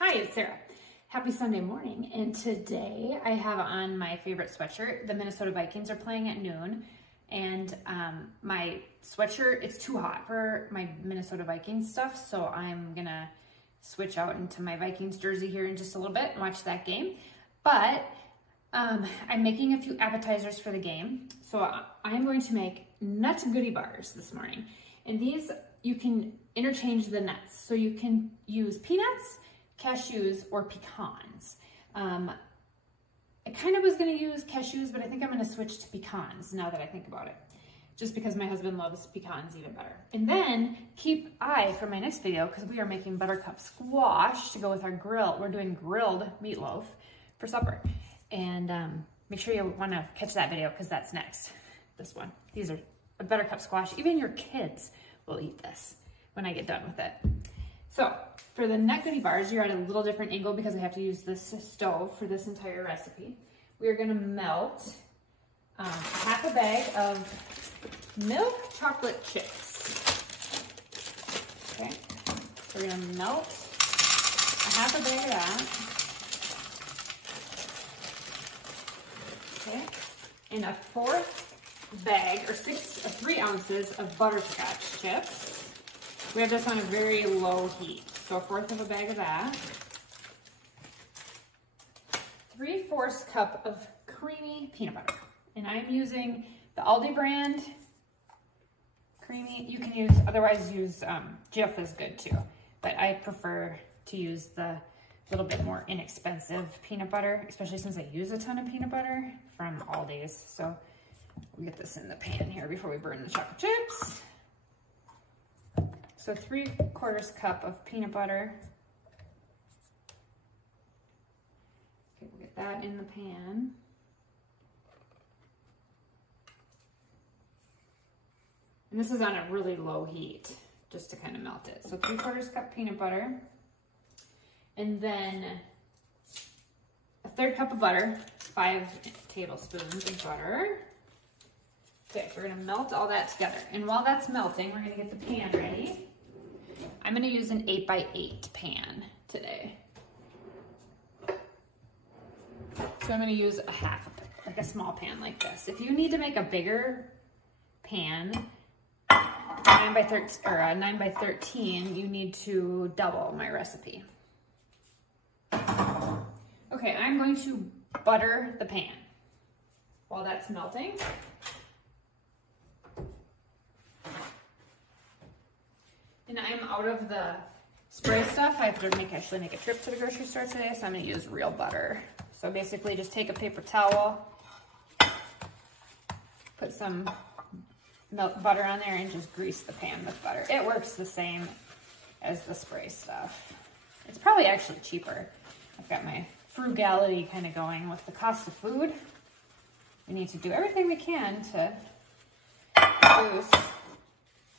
Hi, it's Sarah. Happy Sunday morning, and today I have on my favorite sweatshirt. The Minnesota Vikings are playing at noon, and my sweatshirt, it's too hot for my Minnesota Vikings stuff, so I'm gonna switch out into my Vikings jersey here in just a little bit and watch that game. But I'm making a few appetizers for the game, so I'm going to make nut goodie bars this morning. And these, you can interchange the nuts, so you can use peanuts, cashews, or pecans. I kind of was going to use cashews, but I think I'm going to switch to pecans now that I think about it, just because my husband loves pecans even better. And then keep eye for my next video, because we are making buttercup squash to go with our grill. We're doing grilled meatloaf for supper. And make sure you want to catch that video, because that's next. This one. These are a buttercup squash. Even your kids will eat this when I get done with it. So for the nut goodie bars, you're at a little different angle because I have to use this stove for this entire recipe. We are going to melt half a bag of milk chocolate chips. Okay, so we're going to melt a half a bag of that. Okay, and a fourth bag, or 3 ounces of butterscotch chips. We have this on a very low heat, so a fourth of a bag of that. 3/4 cup of creamy peanut butter. And I'm using the Aldi brand creamy. You can use, otherwise use Jif is good too, but I prefer to use the little bit more inexpensive peanut butter, especially since I use a ton of peanut butter from Aldi's. So we'll get this in the pan here before we burn the chocolate chips. So 3/4 cup of peanut butter. Okay, we'll get that in the pan. And this is on a really low heat, just to kind of melt it. So 3/4 cup peanut butter. And then a 1/3 cup of butter, 5 tablespoons of butter. Okay, we're gonna melt all that together. And while that's melting, we're gonna get the pan ready. I'm gonna use an 8x8 pan today. So I'm gonna use like a small pan like this. If you need to make a bigger pan, 9x13 or 9x13, you need to double my recipe. Okay, I'm going to butter the pan while that's melting. And I'm out of the spray stuff. I have to actually make a trip to the grocery store today, so I'm gonna use real butter. So basically just take a paper towel, put some butter on there, and just grease the pan with butter. It works the same as the spray stuff. It's probably actually cheaper. I've got my frugality kind of going with the cost of food. We need to do everything we can to reduce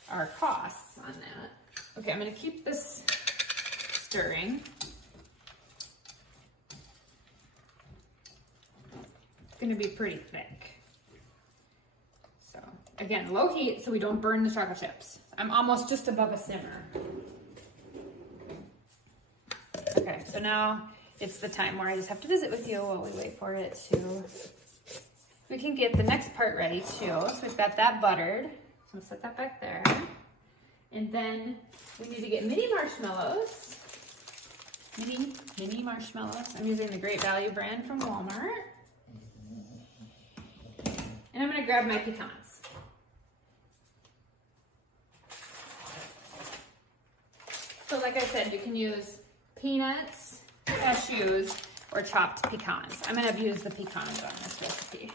our costs on that. Okay, I'm gonna keep this stirring. It's gonna be pretty thick. So again, low heat so we don't burn the chocolate chips. I'm almost just above a simmer. Okay, so now it's the time where I just have to visit with you while we wait for it to, we can get the next part ready too. So we've got that buttered. So I'm gonna set that back there. And then we need to get mini marshmallows. Mini marshmallows. I'm using the Great Value brand from Walmart. And I'm gonna grab my pecans. So like I said, you can use peanuts, cashews, or chopped pecans. I'm gonna use the pecans on this recipe.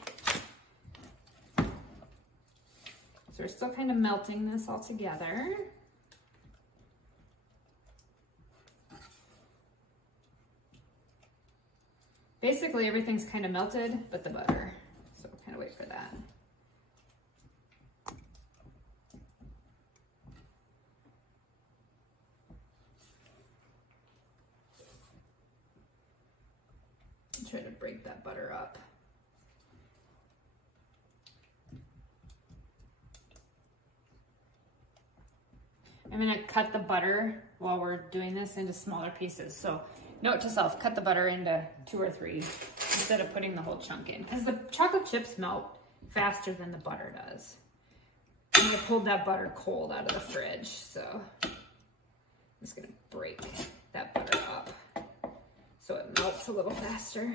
So we're still kind of melting this all together. Basically everything's kind of melted but the butter. So we'll kind of wait for that. Try to break that butter up. I'm gonna cut the butter while we're doing this into smaller pieces. So Note to self, cut the butter into 2 or 3 instead of putting the whole chunk in, because the chocolate chips melt faster than the butter does. And I pulled that butter cold out of the fridge, so I'm just gonna break that butter up so it melts a little faster.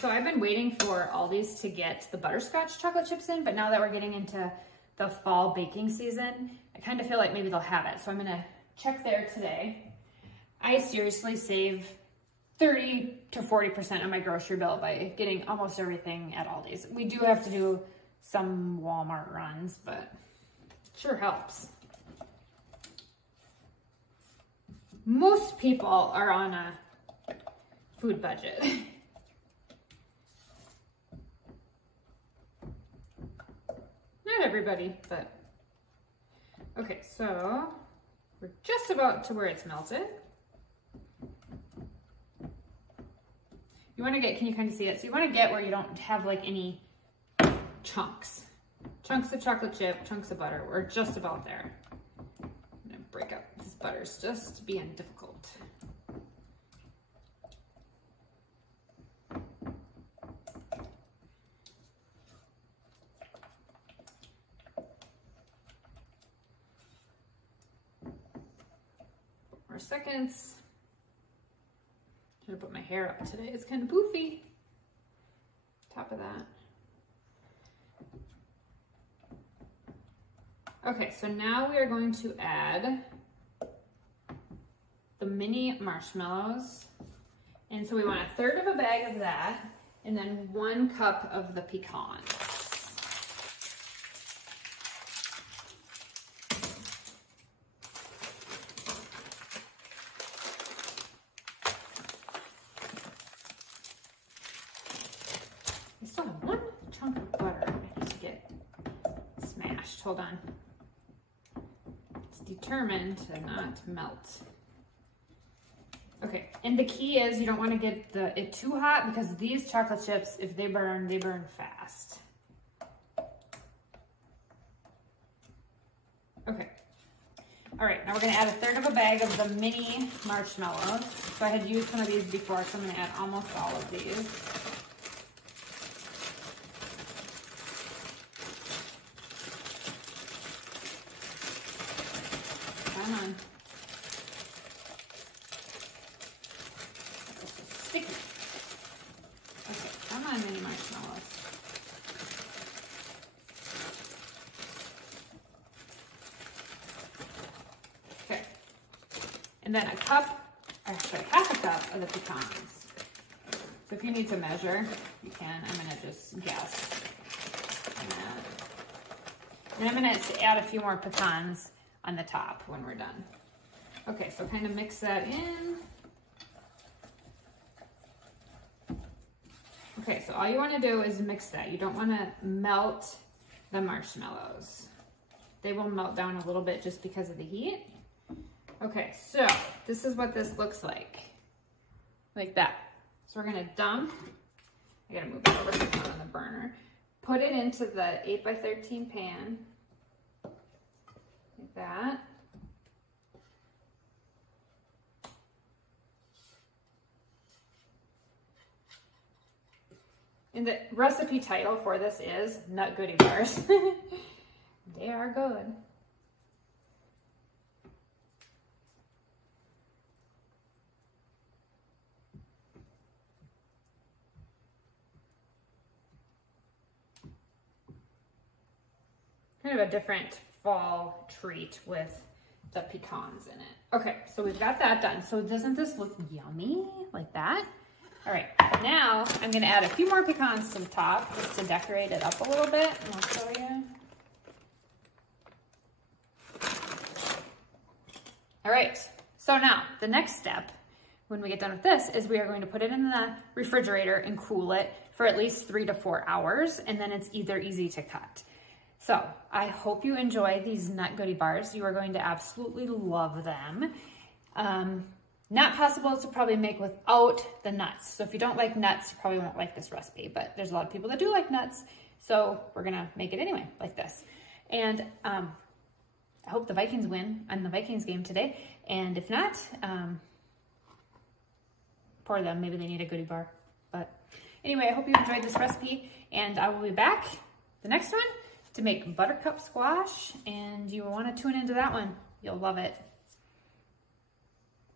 So I've been waiting for Aldi's to get the butterscotch chocolate chips in, but now that we're getting into the fall baking season, I kind of feel like maybe they'll have it. So I'm gonna check there today. I seriously save 30 to 40% of my grocery bill by getting almost everything at Aldi's. We do have to do some Walmart runs, but it sure helps. Most people are on a food budget. Not everybody, but okay, so we're just about to where it's melted. You want to get, can you kind of see it? So you want to get where you don't have like any chunks of chocolate chip, chunks of butter. We're just about there. I'm gonna break up this butter's just being difficult. Seconds. I'm gonna put my hair up today. It's kind of poofy. Top of that. Okay, so now we are going to add the mini marshmallows. And so we want 1/3 of a bag of that, and then 1 cup of the pecans. Hold on. It's determined to not melt. Okay, and the key is you don't want to get it too hot, because these chocolate chips, if they burn fast. Okay. All right, now we're gonna add 1/3 of a bag of the mini marshmallows. So I had used some of these before, so I'm gonna add almost all of these. Come on. This is sticky. Okay, come on, mini marshmallows. Okay. And then a cup, actually 1/2 cup of the pecans. So if you need to measure, you can. I'm gonna just guess. And I'm gonna add a few more pecans on the top when we're done. Okay, so kind of mix that in. Okay, so all you want to do is mix that. You don't want to melt the marshmallows. They will melt down a little bit just because of the heat. Okay, so this is what this looks like that. So we're gonna dump, I gotta move it over so it's not on the burner. Put it into the 8x13 pan. Like that. And the recipe title for this is Nut Goody Bars. They are good. Kind of a different fall treat with the pecans in it. Okay, so we've got that done. So doesn't this look yummy like that? All right, now I'm gonna add a few more pecans to the top just to decorate it up a little bit, and I'll show you. All right, so now the next step when we get done with this is we are going to put it in the refrigerator and cool it for at least 3 to 4 hours, and then it's either easy to cut. So I hope you enjoy these Nut Goody Bars. You are going to absolutely love them. Not possible to probably make without the nuts. So if you don't like nuts, you probably won't like this recipe, but there's a lot of people that do like nuts. So we're gonna make it anyway, like this. And I hope the Vikings win on the Vikings game today. And if not, poor them, maybe they need a goodie bar. But anyway, I hope you enjoyed this recipe, and I will be back the next one to make buttercup squash, and you will want to tune into that one. You'll love it.